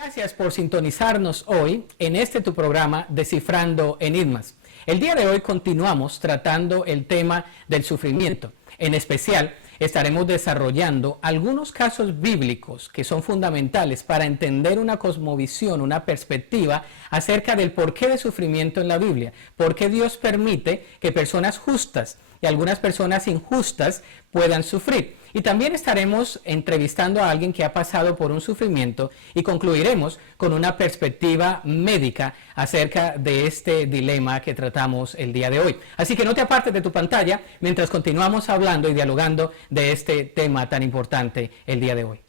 Gracias por sintonizarnos hoy en tu programa Descifrando Enigmas. El día de hoy continuamos tratando el tema del sufrimiento. En especial, estaremos desarrollando algunos casos bíblicos que son fundamentales para entender una cosmovisión, una perspectiva acerca del porqué del sufrimiento en la Biblia. Por qué Dios permite que personas justas y algunas personas injustas puedan sufrir. Y también estaremos entrevistando a alguien que ha pasado por un sufrimiento y concluiremos con una perspectiva médica acerca de este dilema que tratamos el día de hoy. Así que no te apartes de tu pantalla mientras continuamos hablando y dialogando de este tema tan importante el día de hoy.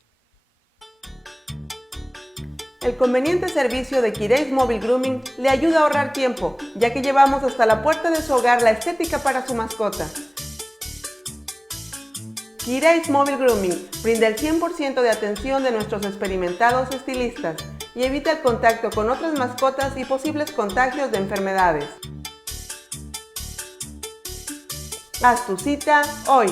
El conveniente servicio de Kireis Mobile Grooming le ayuda a ahorrar tiempo, ya que llevamos hasta la puerta de su hogar la estética para su mascota. Kireis Mobile Grooming brinda el 100% de atención de nuestros experimentados estilistas y evita el contacto con otras mascotas y posibles contagios de enfermedades. Haz tu cita hoy.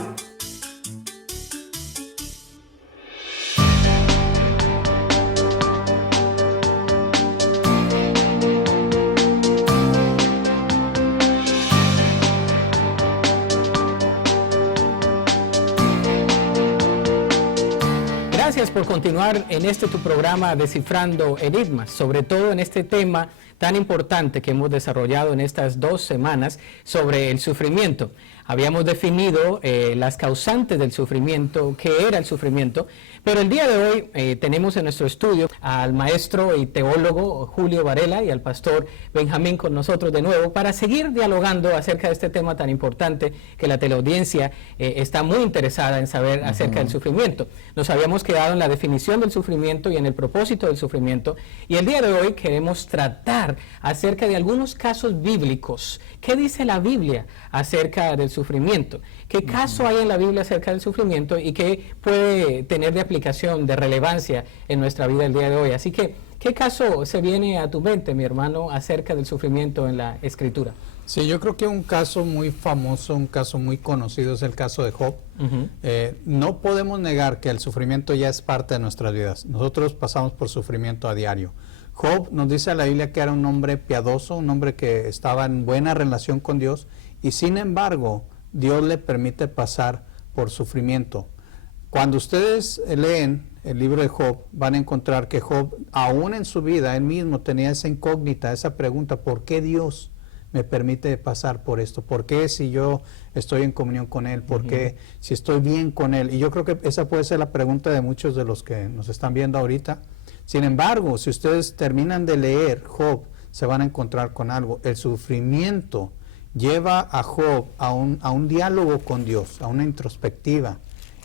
Gracias por continuar en tu programa Descifrando Enigmas, sobre todo en este tema tan importante que hemos desarrollado en estas 2 semanas sobre el sufrimiento. Habíamos definido las causantes del sufrimiento, qué era el sufrimiento, pero el día de hoy tenemos en nuestro estudio al maestro y teólogo Julio Varela y al pastor Benjamín con nosotros de nuevo para seguir dialogando acerca de este tema tan importante que la teleaudiencia está muy interesada en saber acerca del sufrimiento. Nos habíamos quedado en la definición del sufrimiento y en el propósito del sufrimiento, y el día de hoy queremos tratar acerca de algunos casos bíblicos. ¿Qué dice la Biblia acerca del sufrimiento? ¿Qué caso hay en la Biblia acerca del sufrimiento y qué puede tener de aplicación, de relevancia en nuestra vida el día de hoy? Así que, ¿qué caso se viene a tu mente, mi hermano, acerca del sufrimiento en la Escritura? Sí, yo creo que un caso muy famoso, un caso muy conocido es el caso de Job. No podemos negar que el sufrimiento ya es parte de nuestras vidas. Nosotros pasamos por sufrimiento a diario. Job nos dice en la Biblia que era un hombre piadoso, un hombre que estaba en buena relación con Dios, y sin embargo, Dios le permite pasar por sufrimiento. Cuando ustedes leen el libro de Job, van a encontrar que Job, aún en su vida, él mismo tenía esa incógnita, esa pregunta: ¿por qué Dios me permite pasar por esto? ¿Por qué si yo estoy en comunión con Él? ¿Por qué si estoy bien con Él? Y yo creo que esa puede ser la pregunta de muchos de los que nos están viendo ahorita. Sin embargo, si ustedes terminan de leer Job, se van a encontrar con algo. El sufrimiento lleva a Job a un diálogo con Dios, a una introspectiva.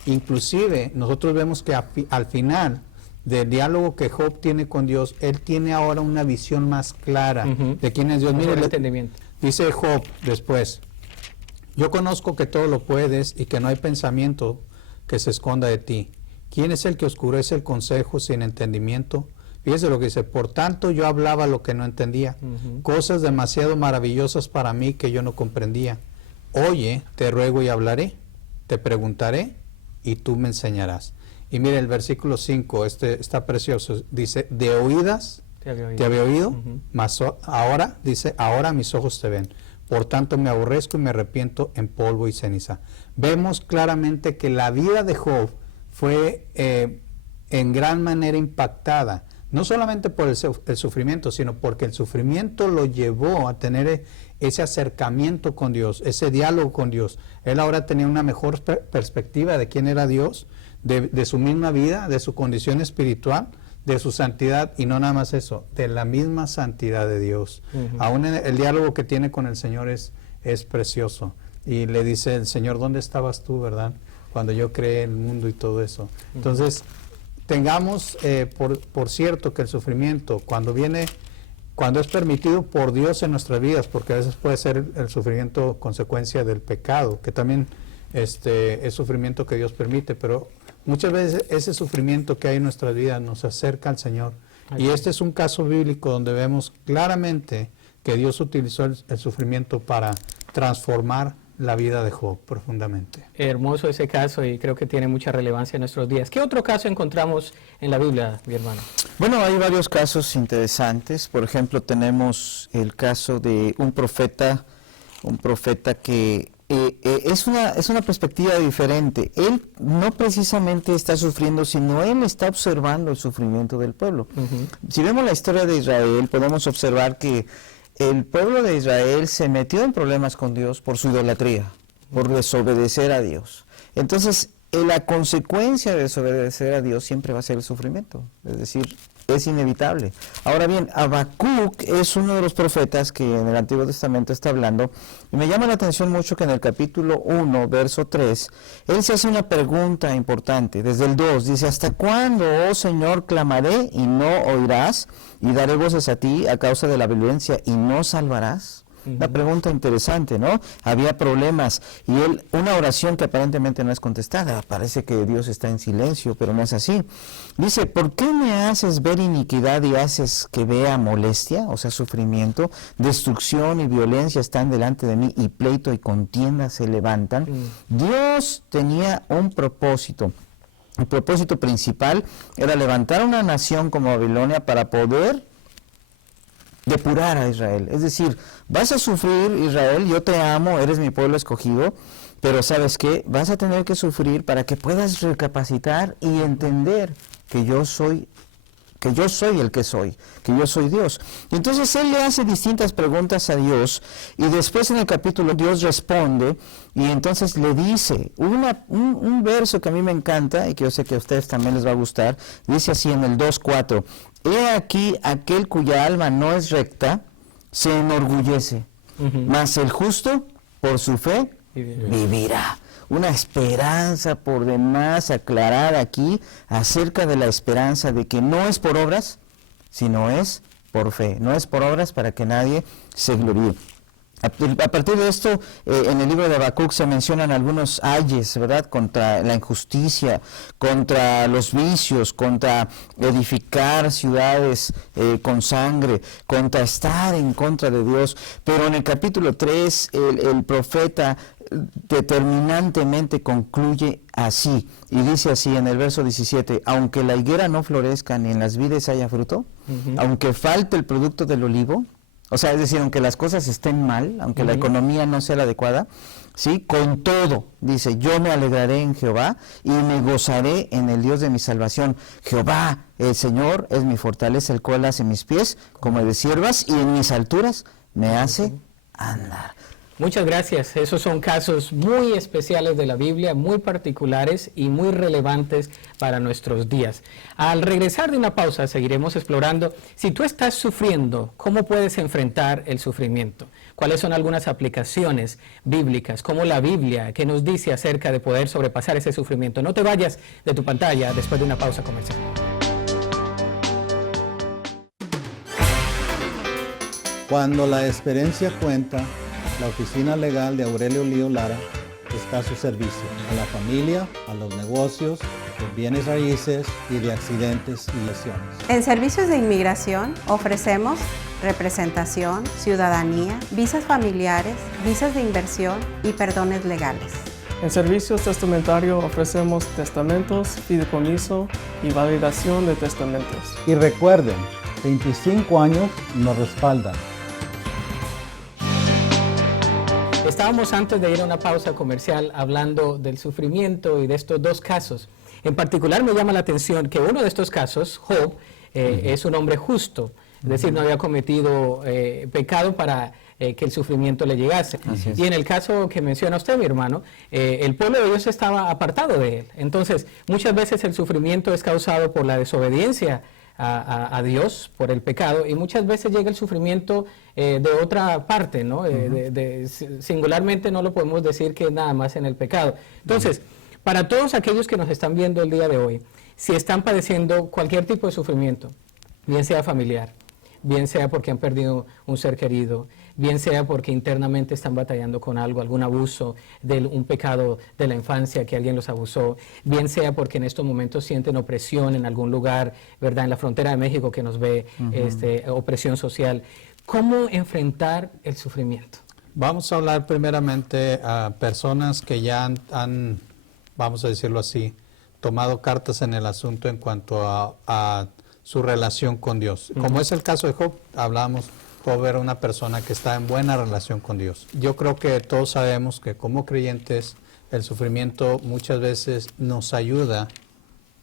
Inclusive, nosotros vemos que al final del diálogo que Job tiene con Dios, él tiene ahora una visión más clara de quién es Dios. Mire, dice Job después: yo conozco que todo lo puedes y que no hay pensamiento que se esconda de ti. ¿Quién es el que oscurece el consejo sin entendimiento? Fíjese lo que dice: por tanto yo hablaba lo que no entendía, cosas demasiado maravillosas para mí que yo no comprendía. Oye, te ruego y hablaré, te preguntaré y tú me enseñarás. Y mire el versículo 5, está precioso, dice: de oídas te había oído, mas ahora, dice, ahora mis ojos te ven. Por tanto me aborrezco y me arrepiento en polvo y ceniza. Vemos claramente que la vida de Job fue en gran manera impactada, no solamente por el sufrimiento, sino porque el sufrimiento lo llevó a tener ese acercamiento con Dios, ese diálogo con Dios. Él ahora tenía una mejor perspectiva de quién era Dios, de su misma vida, de su condición espiritual, de su santidad, y no nada más eso, de la misma santidad de Dios. Aún el diálogo que tiene con el Señor es precioso. Y le dice el Señor: ¿dónde estabas tú, verdad, cuando yo creé el mundo y todo eso? Entonces, tengamos por cierto que el sufrimiento, cuando es permitido por Dios en nuestras vidas, porque a veces puede ser el sufrimiento consecuencia del pecado, que también es sufrimiento que Dios permite, pero muchas veces ese sufrimiento que hay en nuestras vidas nos acerca al Señor. Y este es un caso bíblico donde vemos claramente que Dios utilizó el sufrimiento para transformar la vida de Job profundamente. Hermoso ese caso, y creo que tiene mucha relevancia en nuestros días. ¿Qué otro caso encontramos en la Biblia, mi hermano? Bueno, hay varios casos interesantes. Por ejemplo, tenemos el caso de un profeta que es una perspectiva diferente. Él no precisamente está sufriendo, sino él está observando el sufrimiento del pueblo. Si vemos la historia de Israel, podemos observar que el pueblo de Israel se metió en problemas con Dios por su idolatría, por desobedecer a Dios. Entonces, la consecuencia de desobedecer a Dios siempre va a ser el sufrimiento, es decir, es inevitable. Ahora bien, Habacuc es uno de los profetas que en el Antiguo Testamento está hablando, y me llama la atención mucho que en el capítulo 1, verso 3, él se hace una pregunta importante. Desde el 2 dice: ¿hasta cuándo, oh Señor, clamaré y no oirás? Y daré voces a ti a causa de la violencia y no salvarás. Una pregunta interesante, ¿no? Había problemas y una oración que aparentemente no es contestada. Parece que Dios está en silencio, pero no es así. Dice: ¿por qué me haces ver iniquidad y haces que vea molestia? O sea, sufrimiento, destrucción y violencia están delante de mí, y pleito y contienda se levantan. Dios tenía un propósito. El propósito principal era levantar una nación como Babilonia para poder depurar a Israel. Es decir, vas a sufrir, Israel, yo te amo, eres mi pueblo escogido, pero ¿sabes qué? Vas a tener que sufrir para que puedas recapacitar y entender que yo soy el que soy, que yo soy Dios. Entonces él le hace distintas preguntas a Dios, y después en el capítulo Dios responde, y entonces le dice un verso que a mí me encanta y que yo sé que a ustedes también les va a gustar. Dice así en el 2:4: he aquí aquel cuya alma no es recta se enorgullece, mas el justo por su fe vivirá. Una esperanza por demás aclarada aquí acerca de la esperanza de que no es por obras, sino es por fe. No es por obras para que nadie se gloríe. A partir de esto, en el libro de Habacuc se mencionan algunos ayes, ¿verdad?, contra la injusticia, contra los vicios, contra edificar ciudades con sangre, contra estar en contra de Dios. Pero en el capítulo 3, el profeta determinantemente concluye así, y dice así en el verso 17: aunque la higuera no florezca ni en las vides haya fruto, aunque falte el producto del olivo, o sea, es decir, aunque las cosas estén mal, aunque la economía no sea la adecuada, ¿sí?, con todo, dice, yo me alegraré en Jehová y me gozaré en el Dios de mi salvación. Jehová, el Señor, es mi fortaleza, el cual hace mis pies como de siervas, y en mis alturas me hace andar. Muchas gracias. Esos son casos muy especiales de la Biblia, muy particulares y muy relevantes para nuestros días. Al regresar de una pausa, seguiremos explorando si tú estás sufriendo, ¿cómo puedes enfrentar el sufrimiento? ¿Cuáles son algunas aplicaciones bíblicas? ¿Cómo la Biblia, qué nos dice acerca de poder sobrepasar ese sufrimiento? No te vayas de tu pantalla después de una pausa comercial. Cuando la experiencia cuenta, la Oficina Legal de Aurelio Lío Lara está a su servicio, a la familia, a los negocios, de bienes raíces y de accidentes y lesiones. En Servicios de Inmigración ofrecemos representación, ciudadanía, visas familiares, visas de inversión y perdones legales. En Servicios Testamentarios ofrecemos testamentos, fideicomiso y validación de testamentos. Y recuerden, 25 años nos respaldan. Estábamos antes de ir a una pausa comercial hablando del sufrimiento y de estos dos casos. En particular me llama la atención que uno de estos casos, Job, es un hombre justo, es decir, no había cometido pecado para que el sufrimiento le llegase. Y en el caso que menciona usted, mi hermano, el pueblo de Dios estaba apartado de él. Entonces, muchas veces el sufrimiento es causado por la desobediencia a Dios, por el pecado, y muchas veces llega el sufrimiento de otra parte, ¿no? Singularmente no lo podemos decir que nada más en el pecado. Entonces, para todos aquellos que nos están viendo el día de hoy, si están padeciendo cualquier tipo de sufrimiento, bien sea familiar, bien sea porque han perdido un ser querido, bien sea porque internamente están batallando con algo, algún abuso, un pecado de la infancia que alguien los abusó, bien sea porque en estos momentos sienten opresión en algún lugar, ¿verdad?, en la frontera de México que nos ve, opresión social. ¿Cómo enfrentar el sufrimiento? Vamos a hablar primeramente a personas que ya han, vamos a decirlo así, tomado cartas en el asunto en cuanto a su relación con Dios. Como es el caso de Job, hablamos, Job era una persona que está en buena relación con Dios. Yo creo que todos sabemos que como creyentes el sufrimiento muchas veces nos ayuda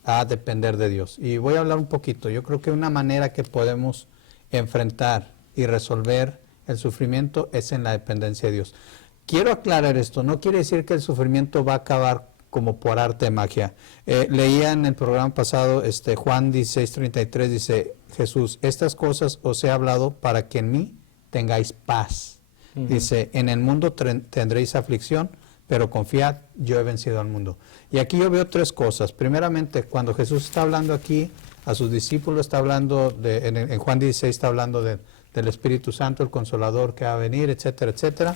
a depender de Dios. Y voy a hablar un poquito. Yo creo que una manera que podemos enfrentar y resolver el sufrimiento es en la dependencia de Dios. Quiero aclarar esto, no quiere decir que el sufrimiento va a acabar como por arte de magia. Leía en el programa pasado, Juan 16:33, dice, Jesús, estas cosas os he hablado para que en mí tengáis paz. Dice, en el mundo tendréis aflicción, pero confiad, yo he vencido al mundo. Y aquí yo veo tres cosas. Primeramente, cuando Jesús está hablando aquí a sus discípulos, está hablando, en Juan 16 está hablando del Espíritu Santo, el Consolador que va a venir, etcétera, etcétera.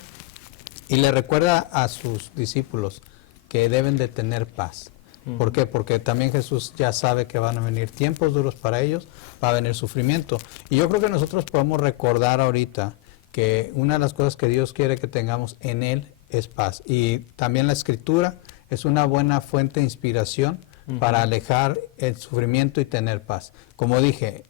Y le recuerda a sus discípulos que deben de tener paz. ¿Por qué? Porque también Jesús ya sabe que van a venir tiempos duros para ellos, va a venir sufrimiento. Y yo creo que nosotros podemos recordar ahorita que una de las cosas que Dios quiere que tengamos en Él es paz. Y también la Escritura es una buena fuente de inspiración para alejar el sufrimiento y tener paz. Como dije,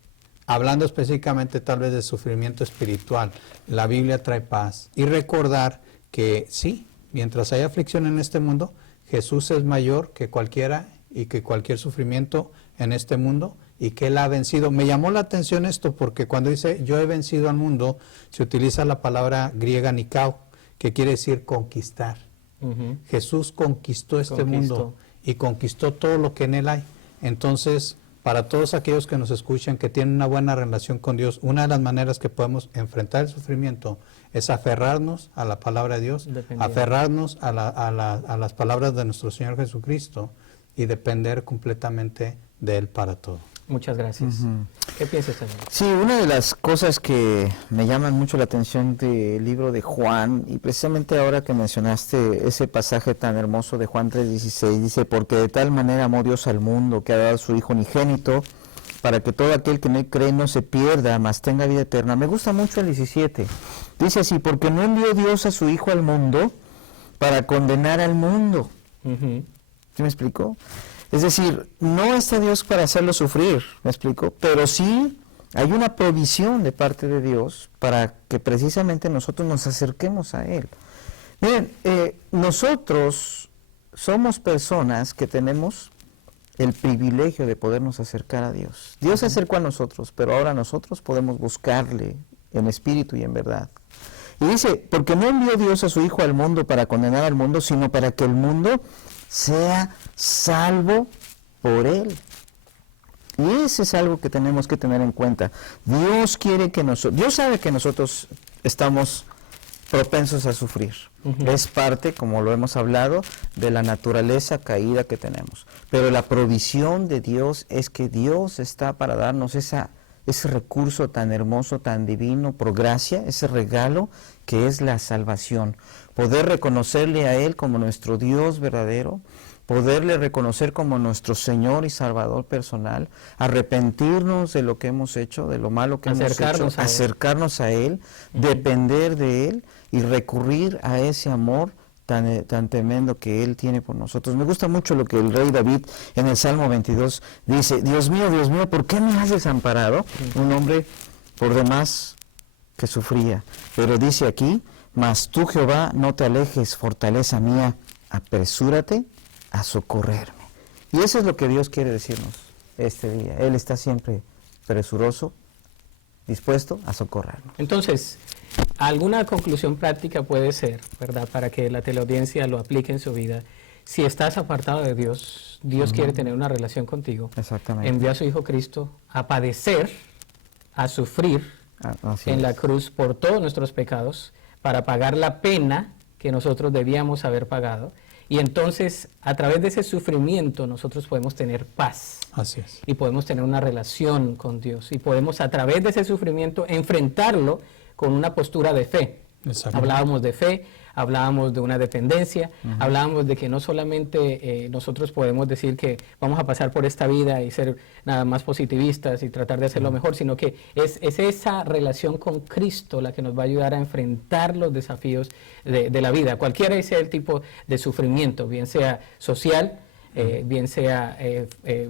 hablando específicamente tal vez de sufrimiento espiritual, la Biblia trae paz. Y recordar que sí, mientras hay aflicción en este mundo, Jesús es mayor que cualquiera y que cualquier sufrimiento en este mundo y que Él ha vencido. Me llamó la atención esto porque cuando dice yo he vencido al mundo, se utiliza la palabra griega nikao, que quiere decir conquistar. Jesús conquistó este mundo y conquistó todo lo que en Él hay. Entonces, para todos aquellos que nos escuchan, que tienen una buena relación con Dios, una de las maneras que podemos enfrentar el sufrimiento es aferrarnos a la palabra de Dios, aferrarnos a las palabras de nuestro Señor Jesucristo y depender completamente de Él para todo. Muchas gracias. ¿Qué piensas, señor? Sí, una de las cosas que me llaman mucho la atención del libro de Juan, y precisamente ahora que mencionaste ese pasaje tan hermoso de Juan 3:16, dice, porque de tal manera amó Dios al mundo, que ha dado a su Hijo unigénito, para que todo aquel que en Él cree no se pierda, mas tenga vida eterna. Me gusta mucho el 17. Dice así, porque no envió Dios a su Hijo al mundo para condenar al mundo. ¿Sí me explicó? Es decir, no está Dios para hacerlo sufrir, ¿me explico? Pero sí hay una provisión de parte de Dios para que precisamente nosotros nos acerquemos a Él. Miren, nosotros somos personas que tenemos el privilegio de podernos acercar a Dios. Dios se acercó a nosotros, pero ahora nosotros podemos buscarle en espíritu y en verdad. Y dice, porque no envió Dios a su Hijo al mundo para condenar al mundo, sino para que el mundo sea salvo por Él. Y ese es algo que tenemos que tener en cuenta. Dios quiere que Dios sabe que nosotros estamos propensos a sufrir. Es parte, como lo hemos hablado, de la naturaleza caída que tenemos. Pero la provisión de Dios es que Dios está para darnos ese recurso tan hermoso, tan divino, por gracia, ese regalo que es la salvación. Poder reconocerle a Él como nuestro Dios verdadero, poderle reconocer como nuestro Señor y Salvador personal, arrepentirnos de lo que hemos hecho, de lo malo que hemos hecho, acercarnos a Él, depender de Él y recurrir a ese amor tan tremendo que Él tiene por nosotros. Me gusta mucho lo que el rey David en el Salmo 22 dice, Dios mío, ¿por qué me has desamparado? Un hombre por demás que sufría. Pero dice aquí, mas tú, Jehová, no te alejes, fortaleza mía, apresúrate a socorrerme. Y eso es lo que Dios quiere decirnos este día. Él está siempre presuroso, dispuesto a socorrernos. Entonces, alguna conclusión práctica puede ser, ¿verdad?, para que la teleaudiencia lo aplique en su vida. Si estás apartado de Dios, Dios quiere tener una relación contigo. Exactamente. Envió a su Hijo Cristo a padecer, a sufrir en la cruz por todos nuestros pecados, para pagar la pena que nosotros debíamos haber pagado. Y entonces, a través de ese sufrimiento, nosotros podemos tener paz. Así es. Y podemos tener una relación con Dios. Y podemos, a través de ese sufrimiento, enfrentarlo con una postura de fe. Hablábamos de fe, hablábamos de una dependencia, hablábamos de que no solamente nosotros podemos decir que vamos a pasar por esta vida y ser nada más positivistas y tratar de hacerlo mejor, sino que es esa relación con Cristo la que nos va a ayudar a enfrentar los desafíos de la vida, cualquiera sea el tipo de sufrimiento, bien sea social, bien sea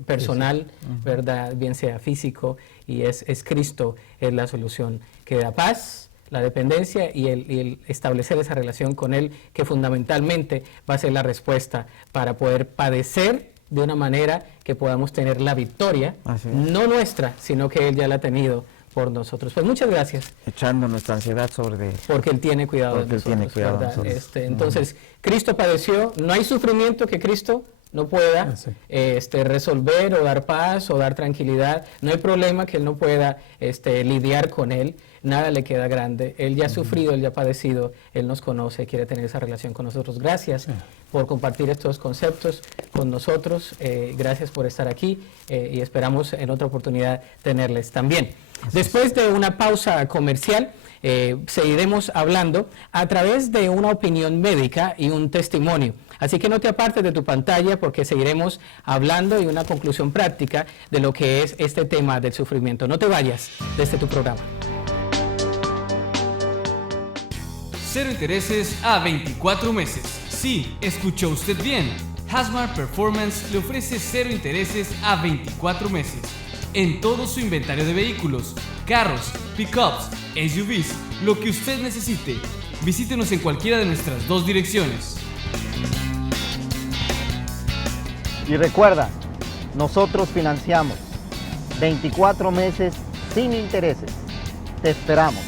personal, ¿verdad? Bien sea físico, y es Cristo, es la solución que da paz, la dependencia y el establecer esa relación con Él, que fundamentalmente va a ser la respuesta para poder padecer de una manera que podamos tener la victoria, no nuestra, sino que Él ya la ha tenido por nosotros. Pues muchas gracias. Echando nuestra ansiedad sobre Él. Porque Él tiene cuidado de nosotros, ¿verdad? Entonces, Cristo padeció, no hay sufrimiento que Cristo no pueda resolver o dar paz o dar tranquilidad, no hay problema que Él no pueda lidiar con Él, nada le queda grande, Él ya ha sufrido, Él ya ha padecido, Él nos conoce, quiere tener esa relación con nosotros. Gracias por compartir estos conceptos con nosotros, gracias por estar aquí y esperamos en otra oportunidad tenerles también. Después de una pausa comercial, seguiremos hablando a través de una opinión médica y un testimonio. Así que no te apartes de tu pantalla porque seguiremos hablando y una conclusión práctica de lo que es este tema del sufrimiento. No te vayas desde tu programa. Cero intereses a 24 meses. Sí, escuchó usted bien. Hasmar Performance le ofrece cero intereses a 24 meses en todo su inventario de vehículos, carros, pickups, SUVs, lo que usted necesite. Visítenos en cualquiera de nuestras 2 direcciones. Y recuerda, nosotros financiamos 24 meses sin intereses. Te esperamos.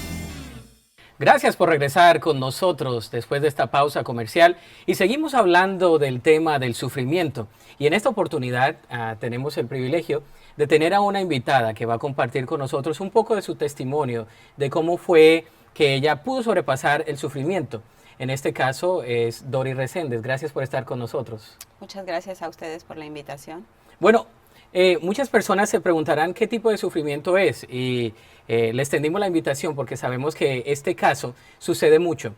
Gracias por regresar con nosotros después de esta pausa comercial y seguimos hablando del tema del sufrimiento. Y en esta oportunidad tenemos el privilegio de tener a una invitada que va a compartir con nosotros un poco de su testimonio, de cómo fue que ella pudo sobrepasar el sufrimiento. En este caso es Dori Reséndez. Gracias por estar con nosotros. Muchas gracias a ustedes por la invitación. Bueno, muchas personas se preguntarán qué tipo de sufrimiento es y le extendimos la invitación porque sabemos que este caso sucede mucho.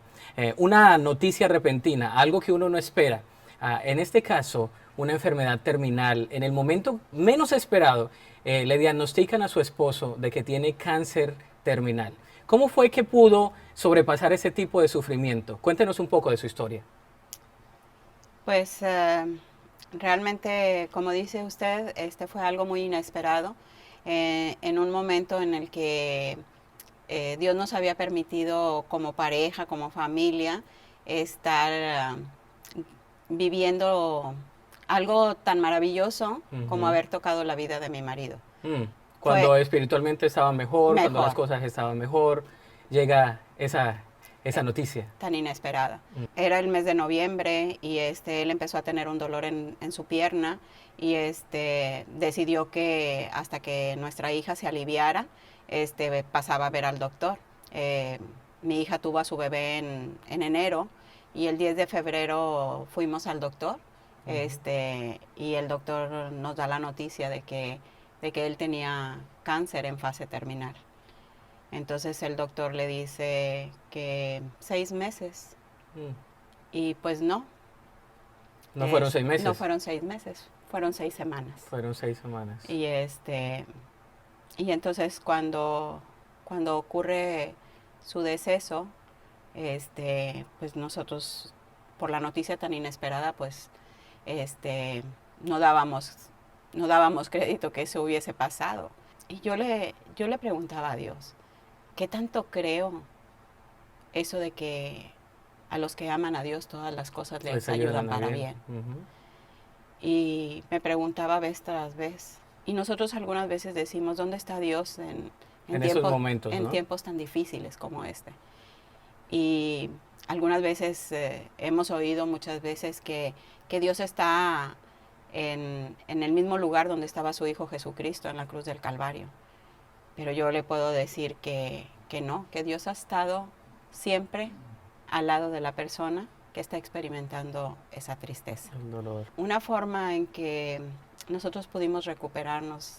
Una noticia repentina, algo que uno no espera. En este caso, una enfermedad terminal. En el momento menos esperado, le diagnostican a su esposo de que tiene cáncer terminal. ¿Cómo fue que pudo sobrepasar ese tipo de sufrimiento? Cuéntenos un poco de su historia. Pues realmente, como dice usted, fue algo muy inesperado. En un momento en el que Dios nos había permitido como pareja, como familia, estar viviendo algo tan maravilloso como haber tocado la vida de mi marido. Cuando espiritualmente estaba mejor, cuando las cosas estaban mejor, llega esa noticia. Tan inesperada. Era el mes de noviembre y él empezó a tener un dolor en su pierna y decidió que hasta que nuestra hija se aliviara, pasaba a ver al doctor. Mi hija tuvo a su bebé en enero y el 10 de febrero fuimos al doctor y el doctor nos da la noticia de que él tenía cáncer en fase terminal. Entonces el doctor le dice que 6 meses. Y pues no. ¿No fueron 6 meses? No fueron 6 meses, fueron 6 semanas. Fueron 6 semanas. Y y entonces cuando ocurre su deceso, pues nosotros, por la noticia tan inesperada, pues no dábamos crédito que eso hubiese pasado. Y yo le preguntaba a Dios, ¿qué tanto creo eso de que a los que aman a Dios todas las cosas les ayudan para bien? Y me preguntaba vez tras vez. Y nosotros algunas veces decimos, ¿dónde está Dios en esos momentos, en ¿no? tiempos tan difíciles como este? Y algunas veces hemos oído muchas veces que Dios está en el mismo lugar donde estaba su Hijo Jesucristo en la cruz del Calvario. Pero yo le puedo decir que no, que Dios ha estado siempre al lado de la persona que está experimentando esa tristeza. El dolor. Una forma en que nosotros pudimos recuperarnos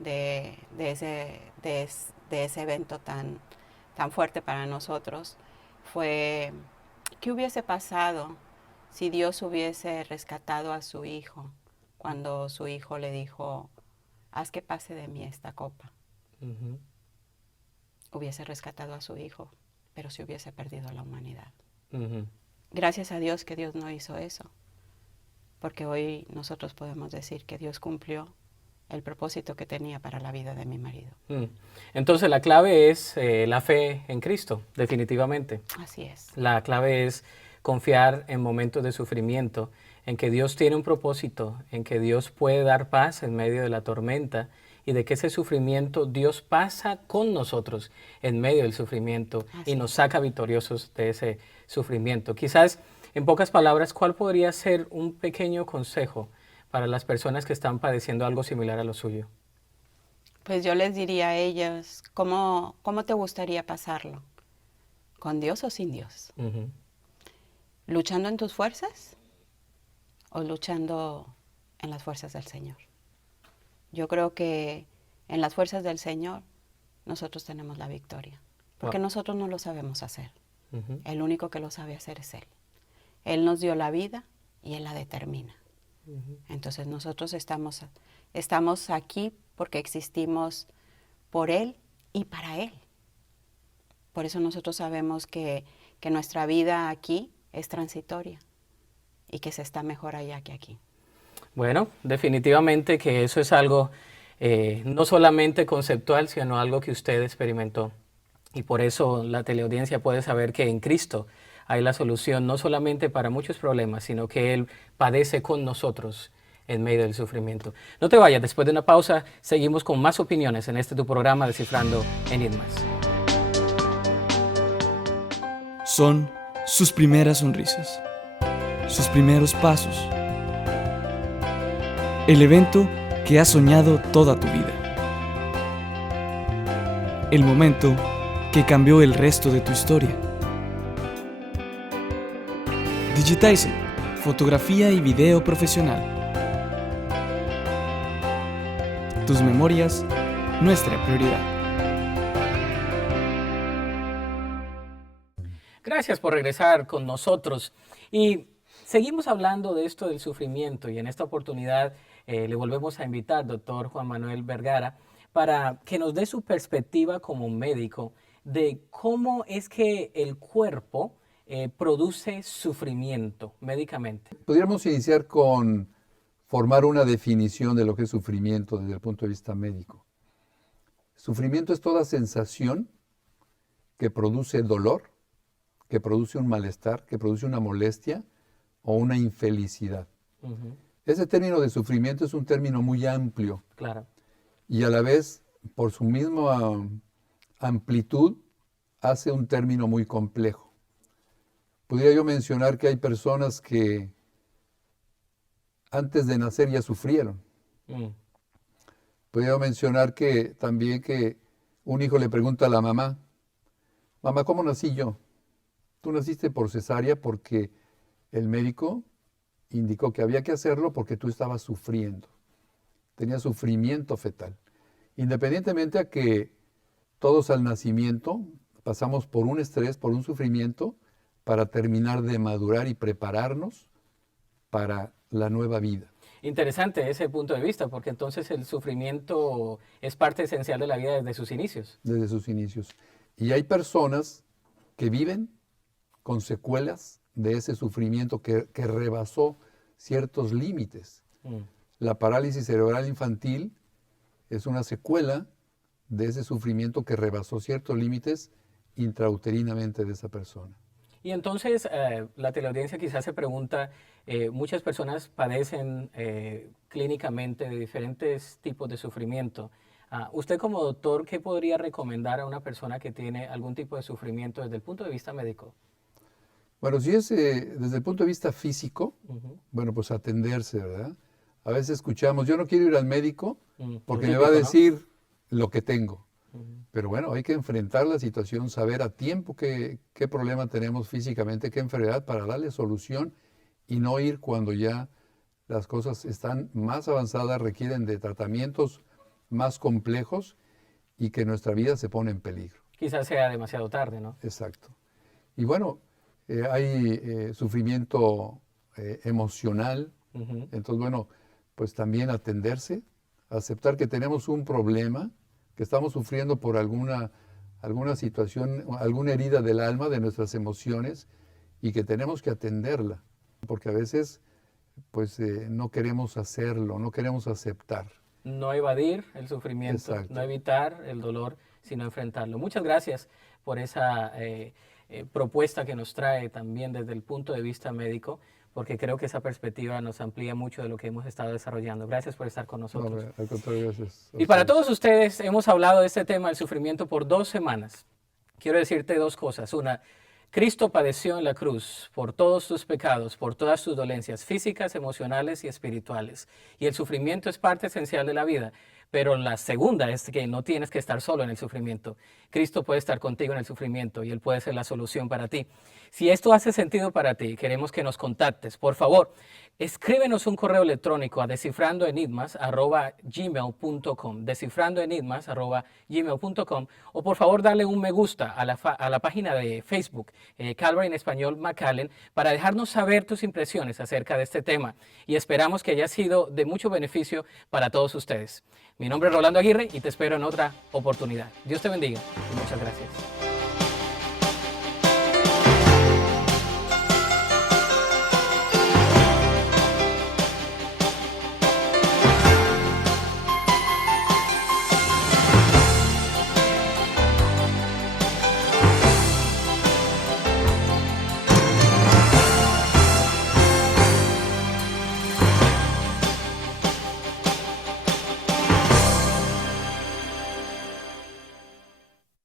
de ese evento tan fuerte para nosotros fue qué hubiese pasado si Dios hubiese rescatado a su hijo cuando su hijo le dijo, haz que pase de mí esta copa. Hubiese rescatado a su hijo, pero se hubiese perdido la humanidad. Gracias a Dios que Dios no hizo eso. porque hoy nosotros podemos decir que Dios cumplió el propósito que tenía para la vida de mi marido. Entonces la clave es la fe en Cristo, definitivamente. Así es. La clave es confiar en momentos de sufrimiento, en que Dios tiene un propósito, en que Dios puede dar paz en medio de la tormenta y de que ese sufrimiento Dios pasa con nosotros en medio del sufrimiento y nos saca victoriosos de ese sufrimiento. Quizás, en pocas palabras, ¿cuál podría ser un pequeño consejo para las personas que están padeciendo algo similar a lo suyo? Pues yo les diría a ellos, ¿cómo te gustaría pasarlo? ¿Con Dios o sin Dios? ¿Luchando en tus fuerzas o luchando en las fuerzas del Señor? Yo creo que en las fuerzas del Señor nosotros tenemos la victoria, porque nosotros no lo sabemos hacer. El único que lo sabe hacer es Él. Él nos dio la vida y Él la determina. Entonces nosotros estamos aquí porque existimos por Él y para Él. Por eso nosotros sabemos que nuestra vida aquí es transitoria y que se está mejor allá que aquí. Bueno, definitivamente que eso es algo no solamente conceptual, sino algo que usted experimentó. Y por eso la teleaudiencia puede saber que en Cristo hay la solución no solamente para muchos problemas, sino que Él padece con nosotros en medio del sufrimiento. No te vayas, después de una pausa seguimos con más opiniones en este tu programa Descifrando Enigmas. Son sus primeras sonrisas, sus primeros pasos, el evento que has soñado toda tu vida, el momento que cambió el resto de tu historia. Digitizer, fotografía y video profesional. Tus memorias, nuestra prioridad. Gracias por regresar con nosotros. Y seguimos hablando de esto del sufrimiento y en esta oportunidad le volvemos a invitar, doctor Juan Manuel Vergara, para que nos dé su perspectiva como médico de cómo es que el cuerpo produce sufrimiento médicamente. Podríamos iniciar con formar una definición de lo que es sufrimiento desde el punto de vista médico. Sufrimiento es toda sensación que produce dolor, que produce un malestar, que produce una molestia o una infelicidad. Ese término de sufrimiento es un término muy amplio. Claro. Y a la vez, por su misma amplitud, hace un término muy complejo. Podría yo mencionar que hay personas que antes de nacer ya sufrieron. Podría yo mencionar que también que un hijo le pregunta a la mamá, mamá, ¿cómo nací yo? Tú naciste por cesárea porque el médico indicó que había que hacerlo porque tú estabas sufriendo. Tenías sufrimiento fetal. Independientemente a que todos al nacimiento pasamos por un estrés, por un sufrimiento, para terminar de madurar y prepararnos para la nueva vida. Interesante ese punto de vista, porque entonces el sufrimiento es parte esencial de la vida desde sus inicios. Desde sus inicios. Y hay personas que viven con secuelas de ese sufrimiento que rebasó ciertos límites. La parálisis cerebral infantil es una secuela de ese sufrimiento que rebasó ciertos límites intrauterinamente de esa persona. Y entonces la teleaudiencia quizás se pregunta, muchas personas padecen clínicamente de diferentes tipos de sufrimiento. Usted como doctor, ¿qué podría recomendar a una persona que tiene algún tipo de sufrimiento desde el punto de vista médico? Bueno, si es desde el punto de vista físico, bueno, pues atenderse, ¿verdad? A veces escuchamos, yo no quiero ir al médico porque me va a decir lo que tengo. Pero bueno, hay que enfrentar la situación, saber a tiempo qué problema tenemos físicamente, qué enfermedad, para darle solución y no ir cuando ya las cosas están más avanzadas, requieren de tratamientos más complejos y que nuestra vida se pone en peligro. Quizás sea demasiado tarde, ¿no? Exacto. Y bueno, hay sufrimiento emocional, entonces bueno, pues también atenderse, aceptar que tenemos un problema, que estamos sufriendo por alguna situación, alguna herida del alma, de nuestras emociones, y que tenemos que atenderla, porque a veces pues no queremos hacerlo, no queremos aceptar. No evadir el sufrimiento, Exacto. no evitar el dolor, sino enfrentarlo. Muchas gracias por esa propuesta que nos trae también desde el punto de vista médico, porque creo que esa perspectiva nos amplía mucho de lo que hemos estado desarrollando. Gracias por estar con nosotros. No, al contrario, gracias. Y para todos ustedes, hemos hablado de este tema del sufrimiento por 2 semanas. Quiero decirte 2 cosas. Una, Cristo padeció en la cruz por todos tus pecados, por todas tus dolencias físicas, emocionales y espirituales. Y el sufrimiento es parte esencial de la vida. Pero la segunda es que no tienes que estar solo en el sufrimiento. Cristo puede estar contigo en el sufrimiento y Él puede ser la solución para ti. Si esto hace sentido para ti, queremos que nos contactes. Por favor, escríbenos un correo electrónico a descifrandoenigmas@gmail.com, descifrandoenigmas@gmail.com, o por favor darle un me gusta a la página de Facebook, Calvary en Español McAllen, para dejarnos saber tus impresiones acerca de este tema. Y esperamos que haya sido de mucho beneficio para todos ustedes. Mi nombre es Rolando Aguirre y te espero en otra oportunidad. Dios te bendiga y muchas gracias.